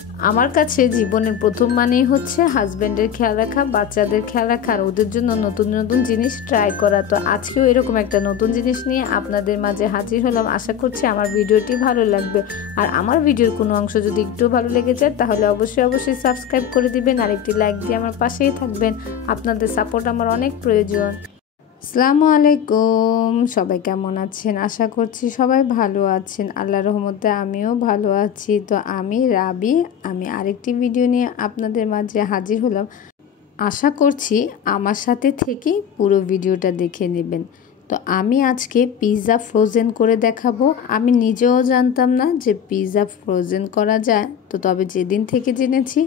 আমার কাছে জীবনের প্রথম মানেই হচ্ছে হাজব্যান্ডের খেয়াল রাখা, বাচ্চাদের খেয়াল রাখা আর ওদের জন্য নতুন নতুন জিনিস ট্রাই করা। তো আজকেও এরকম একটা নতুন জিনিস নিয়ে আপনাদের মাঝে হাজির হলাম। আশা করছি আমার ভিডিওটি ভালো লাগবে। আর আমার ভিডিওর কোনো অংশ যদি একটু ভালো লেগে যায় তাহলে অবশ্যই সাবস্ক্রাইব করে দিবেন আর একটি লাইক দিয়ে আমার পাশেই থাকবেন। আপনাদের সাপোর্ট আমার অনেক প্রয়োজন। আসসালামু আলাইকুম, সবাই কেমন আছেন? আশা করছি সবাই ভালো আছেন। আল্লাহর রহমতে আমিও ভালো আছি। তো আমি রাবি, আমি আরেকটি ভিডিও নিয়ে আপনাদের মাঝে হাজির হলাম। আশা করছি আমার সাথে থেকেই পুরো ভিডিওটা দেখে নেবেন। তো আমি আজকে পিৎজা ফ্রোজেন করে দেখাবো। আমি নিজেও জানতাম না যে পিৎজা ফ্রোজেন করা যায়, তো তবে যেদিন থেকে জেনেছি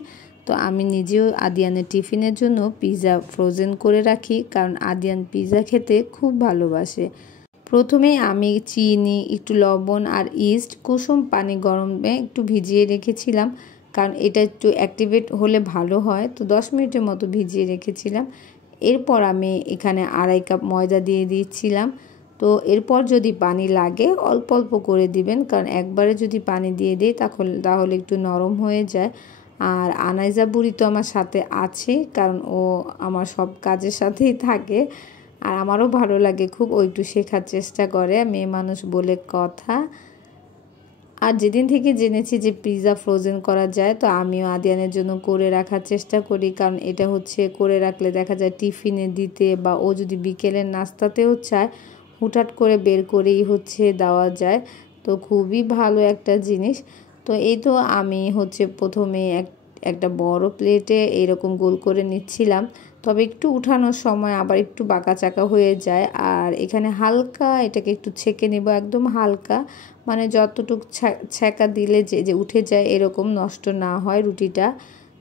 তো আমি নিজেও আদিয়ানের টিফিনের জন্য পিৎজা ফ্রোজেন করে রাখি, কারণ আদিয়ান পিৎজা খেতে খুব ভালোবাসে। প্রথমে আমি চিনি, একটু লবণ আর ইস্ট কুসুম পানি গরমে একটু ভিজিয়ে রেখেছিলাম, কারণ এটা একটু অ্যাক্টিভেট হলে ভালো হয়। তো 10 মিনিটের মতো ভিজিয়ে রেখেছিলাম। এরপর আমি এখানে 2.5 কাপ ময়দা দিয়ে দিচ্ছিলাম। তো এরপর যদি পানি লাগে অল্প অল্প করে দিবেন, কারণ একবারে যদি পানি দিয়ে দিই তাহলে একটু নরম হয়ে যায়। আর আনাইজা বুড়ি তো আমার সাথে আছে, কারণ ও আমার সব কাজের সাথেই থাকে আর আমারও ভালো লাগে খুব। ও একটু শেখার চেষ্টা করে, মেয়ে মানুষ বলে কথা। আর যেদিন থেকে জেনেছি যে পিৎজা ফ্রোজেন করা যায়, তো আমিও আদিয়ানের জন্য করে রাখার চেষ্টা করি, কারণ এটা হচ্ছে করে রাখলে দেখা যায় টিফিনে দিতে বা ও যদি বিকেলের নাস্তাতেও চায় হুটহাট করে বের করেই হচ্ছে দেওয়া যায়। তো খুবই ভালো একটা জিনিস। তো এই তো আমি হচ্ছে প্রথমে একটা বড় প্লেটে এরকম গোল করে নিচ্ছিলাম, তবে একটু উঠানোর সময় আবার একটু বাঁকা চাকা হয়ে যায়। আর এখানে হালকা এটাকে একটু ছেঁকে নেব, একদম হালকা, মানে যতটুক ছ্যাঁকা দিলে যে উঠে যায় এরকম নষ্ট না হয় রুটিটা।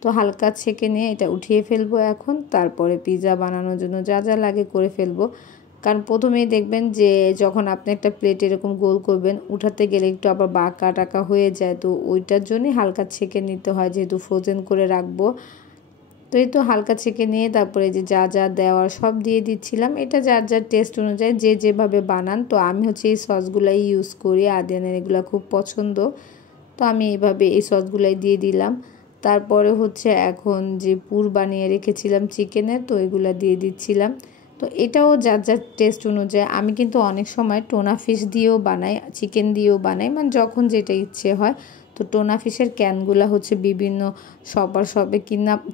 তো হালকা ছেঁকে নিয়ে এটা উঠিয়ে ফেলবো এখন। তারপরে পিৎজা বানানোর জন্য যা যা লাগে করে ফেলবো, কারণ প্রথমেই দেখবেন যে যখন আপনি একটা প্লেট এরকম গোল করবেন উঠাতে গেলে একটু আবার বাঁকা টাকা হয়ে যায়। তো ওইটার জন্যই হালকা ছেঁকে নিতে হয়, যেহেতু ফ্রোজেন করে রাখবো। তো এই তো হালকা ছেঁকে নিয়ে তারপরে যে যা যা দেওয়ার সব দিয়ে দিচ্ছিলাম। এটা যার যার টেস্ট অনুযায়ী যে যেভাবে বানান। তো আমি হচ্ছে এই সসগুলাই ইউজ করি, আদিয়ানের এগুলো খুব পছন্দ। তো আমি এইভাবে এই সসগুলাই দিয়ে দিলাম। তারপরে হচ্ছে এখন যে পুর বানিয়ে রেখেছিলাম চিকেনের, তো এগুলো দিয়ে দিচ্ছিলাম। তো এটাও যার যার টেস্ট অনুযায়ী। আমি কিন্তু অনেক সময় টোনা ফিশ দিয়েও বানাই, চিকেন দিয়েও বানাই, মানে যখন যেটা ইচ্ছে হয়। তো টোনা ফিশের ক্যানগুলো হচ্ছে বিভিন্ন শপে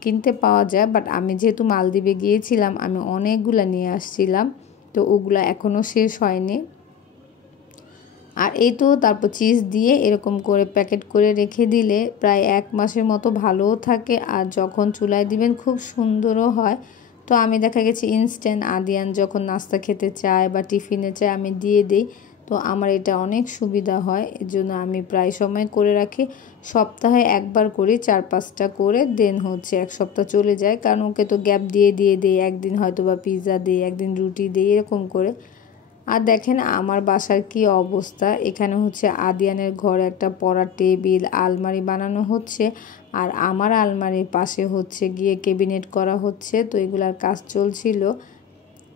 কিনতে পাওয়া যায়, বাট আমি যেহেতু মালদ্বীপে গিয়েছিলাম আমি অনেকগুলো নিয়ে আসছিলাম, তো ওগুলো এখনও শেষ হয়নি। আর এই তো তারপর চিজ দিয়ে এরকম করে প্যাকেট করে রেখে দিলে প্রায় 1 মাসের মতো ভালোও থাকে, আর যখন চুলায় দিবেন খুব সুন্দরও হয়। তো আমি দেখা গেছে ইনস্ট্যান্ট আদিয়ান যখন নাস্তা খেতে চায় বা টিফিনে চায় আমি দিয়ে দিই। তো আমার এটা অনেক সুবিধা হয়, এর জন্য আমি প্রায় সময় করে রাখি। সপ্তাহে একবার করি, 4-5টা করে, দেন হচ্ছে 1 সপ্তাহ চলে যায়, কারণ ওকে তো গ্যাপ দিয়ে দিই, একদিন হয়তো বা পিৎজা দিই, একদিন রুটি দিই, এরকম করে। আর দেখেন আমার বাসার কি অবস্থা। এখানে হচ্ছে আদিয়ানের ঘরে একটা পড়ার টেবিল, আলমারি বানানো হচ্ছে, আর আমার আলমারির পাশে হচ্ছে গিয়ে ক্যাবিনেট করা হচ্ছে। তো এগুলার কাজ চলছিল,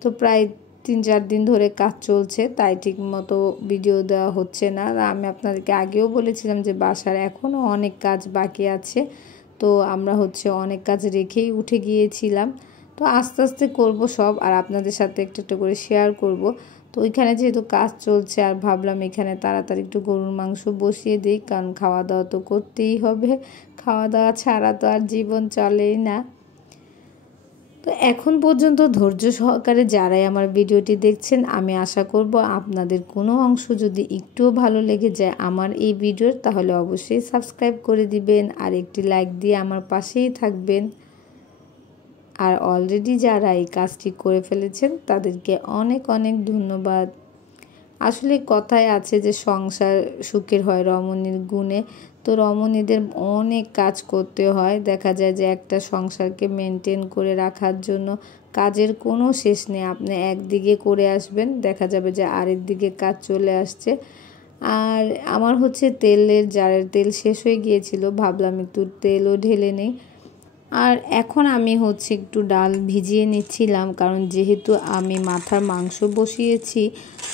তো প্রায় 3-4 দিন ধরে কাজ চলছে, তাই ঠিক মতো ভিডিও দেওয়া হচ্ছে না। আমি আপনাদেরকে আগেও বলেছিলাম যে বাসার এখনও অনেক কাজ বাকি আছে, তো আমরা হচ্ছে অনেক কাজ রেখেই উঠে গিয়েছিলাম। তো আস্তে আস্তে করব সব, আর আপনাদের সাথে একটু একটু করে শেয়ার করব। তো ওইখানে যেহেতু কাজ চলছে আর ভাবলাম এখানে তাড়াতাড়ি একটু গরুর মাংস বসিয়ে দিই, কারণ খাওয়া দাওয়া তো করতেই হবে, খাওয়া দাওয়া ছাড়া তো আর জীবন চলেই না। তো এখন পর্যন্ত ধৈর্য সহকারে যারাই আমার ভিডিওটি দেখছেন, আমি আশা করব আপনাদের কোনো অংশ যদি একটুও ভালো লেগে যায় আমার এই ভিডিওর, তাহলে অবশ্যই সাবস্ক্রাইব করে দিবেন আর একটি লাইক দিয়ে আমার পাশেই থাকবেন। আর অলরেডি যারা এই কাজটি করে ফেলেছেন তাদেরকে অনেক অনেক ধন্যবাদ। আসলে কথায় আছে যে সংসার সুখের হয় রমণীর গুণে। তো রমণীদের অনেক কাজ করতে হয়, দেখা যায় যে একটা সংসারকে মেনটেন করে রাখার জন্য কাজের কোনো শেষ নেই। আপনি একদিকে করে আসবেন, দেখা যাবে যে আরেক দিকে কাজ চলে আসছে। আর আমার হচ্ছে জারের তেল শেষ হয়ে গিয়েছিল, ভাবলাম একটু তেলও ঢেলে নেই। আর এখন আমি হচ্ছে একটু ডাল ভিজিয়ে নিচ্ছিলাম, কারণ যেহেতু আমি মাথার মাংস বসিয়েছি,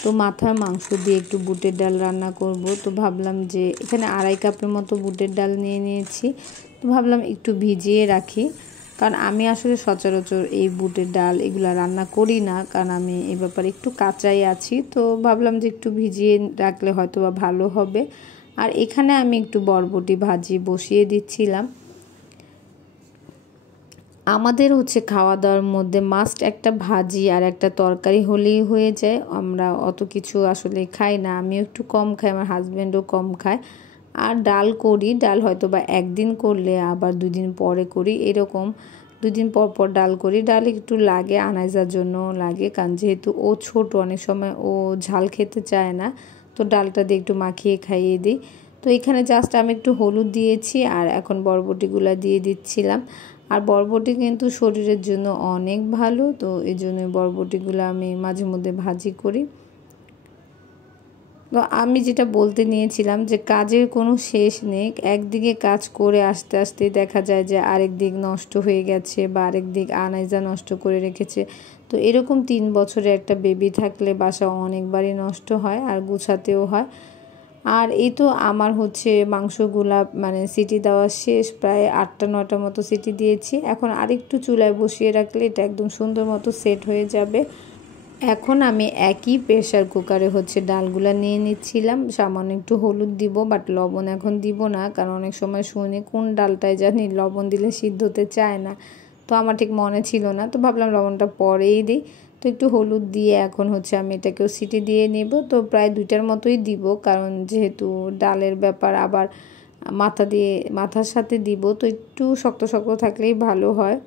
তো মাথার মাংস দিয়ে একটু বুটের ডাল রান্না করব। তো ভাবলাম যে এখানে 2.5 কাপের মতো বুটের ডাল নিয়ে নিয়েছি। তো ভাবলাম একটু ভিজিয়ে রাখি, কারণ আমি আসলে সচরাচর এই বুটের ডাল এগুলো রান্না করি না, কারণ আমি এই ব্যাপারে একটু কাঁচাই আছি। তো ভাবলাম যে একটু ভিজিয়ে রাখলে হয়তো বা ভালো হবে। আর এখানে আমি একটু বরবটি ভাজি বসিয়ে দিচ্ছিলাম। আমাদের হচ্ছে খাওয়া দাওয়ার মধ্যে মাস্ট একটা ভাজি আর একটা তরকারি হলেই হয়ে যায়। আমরা অত কিছু আসলে খাই না, আমিও একটু কম খাই, আমার হাজব্যান্ডও কম খায়। আর ডাল করি, ডাল হয়তো বা একদিন করলে আবার 2 দিন পরে করি, এরকম 2 দিন পর পর ডাল করি। ডাল একটু লাগে আনাইজার জন্য লাগে, কারণ যেহেতু ও ছোট, অনেক সময় ও ঝাল খেতে চায় না, তো ডালটা দিয়ে একটু মাখিয়ে খাইয়ে দিই। তো এখানে জাস্ট আমি একটু হলুদ দিয়েছি আর এখন বরবটিগুলো দিয়ে দিচ্ছিলাম। আর বরবটি কিন্তু শরীরের জন্য অনেক ভালো, তো এই জন্য বরবটিগুলো আমি মাঝে মধ্যে ভাজি করি। তো আমি যেটা বলতে নিয়েছিলাম যে কাজের কোনো শেষ নেই, একদিকে কাজ করে আস্তে আস্তে দেখা যায় যে আরেক দিক নষ্ট হয়ে গেছে বা আরেক দিক আনাইজা নষ্ট করে রেখেছে। তো এরকম 3 বছরের একটা বেবি থাকলে বাসা অনেকবারই নষ্ট হয় আর গুছাতেও হয়। আর এই তো আমার হচ্ছে মাংসগুলা মানে সিটি দেওয়া শেষ, প্রায় 8টা-9টার মতো সিটি দিয়েছি। এখন আরেকটু চুলায় বসিয়ে রাখলে এটা একদম সুন্দর মতো সেট হয়ে যাবে। এখন আমি একই প্রেসার কুকারে হচ্ছে ডালগুলা নিয়ে নিচ্ছিলাম, সামান্য একটু হলুদ দিব, বাট লবণ এখন দিব না, কারণ অনেক সময় শুনি কোন ডালটায় জানি লবণ দিলে সিদ্ধ হতে চায় না। তো আমার ঠিক মনে ছিল না, তো ভাবলাম লবণটা পরেই দিই। তো একটু হলুদ দিয়ে এখন হচ্ছে আমি এটাকেও সিটি দিয়ে নেব। তো প্রায় 2টার মতোই দিব, কারণ যেহেতু ডালের ব্যাপার, আবার মাথার সাথে দিব, তো একটু শক্ত শক্ত থাকলেই ভালো হয়।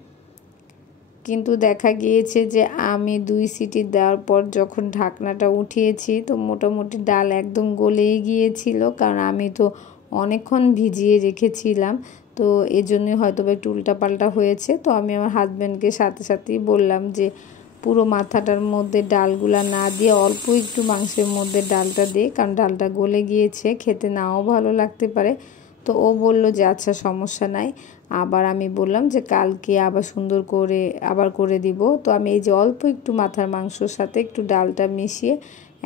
কিন্তু দেখা গিয়েছে যে আমি 2 সিটি দেওয়ার পর যখন ঢাকনাটা উঠিয়েছি, তো মোটামুটি ডাল একদম গলেই গিয়েছিল, কারণ আমি তো অনেকক্ষণ ভিজিয়ে রেখেছিলাম। তো এজন্যই হয়তো বা একটু উল্টাপাল্টা হয়েছে। তো আমি আমার হাজব্যান্ডকে সাথে সাথেই বললাম যে পুরো মাথাটার মধ্যে ডালগুলা না দিয়ে অল্প একটু মাংসের মধ্যে ডালটা দিয়ে, কারণ ডালটা গলে গিয়েছে, খেতে নাও ভালো লাগতে পারে। তো ও বলল যে আচ্ছা সমস্যা নাই। আবার আমি বললাম যে কালকে আবার সুন্দর করে আবার করে দিব। তো আমি এই যে অল্প একটু মাথার মাংসর সাথে একটু ডালটা মিশিয়ে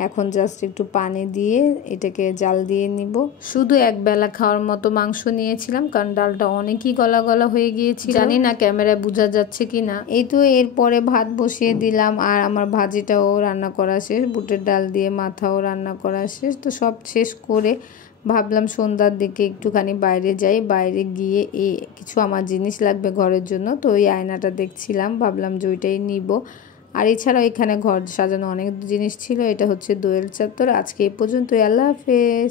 এখন জাস্ট একটু পানি দিয়ে এটাকে জাল দিয়ে নিব। শুধু এক বেলা খাওয়ার মতো মাংস নিয়েছিলাম, কারণ ডালটা অনেকই গলা গলা হয়ে গিয়েছিল, জানি না ক্যামেরায় বোঝা যাচ্ছে কি না। এই তো এরপরে ভাত বসিয়ে দিলাম আর আমার ভাজিটাও রান্না করা শেষ, বুটের ডাল দিয়ে মাথাও রান্না করা শেষ। তো সব শেষ করে ভাবলাম সন্ধ্যার দিকে একটুখানি বাইরে যাই, বাইরে গিয়ে কিছু আমার জিনিস লাগবে ঘরের জন্য। তো ওই আয়নাটা দেখছিলাম, ভাবলাম যে ওইটাই নিব। আর এছাড়াও এখানে ঘর সাজানো অনেক জিনিস ছিল। এটা হচ্ছে দোয়েল চত্বর। আজকে এই পর্যন্তই, আল্লাহ হাফেজ।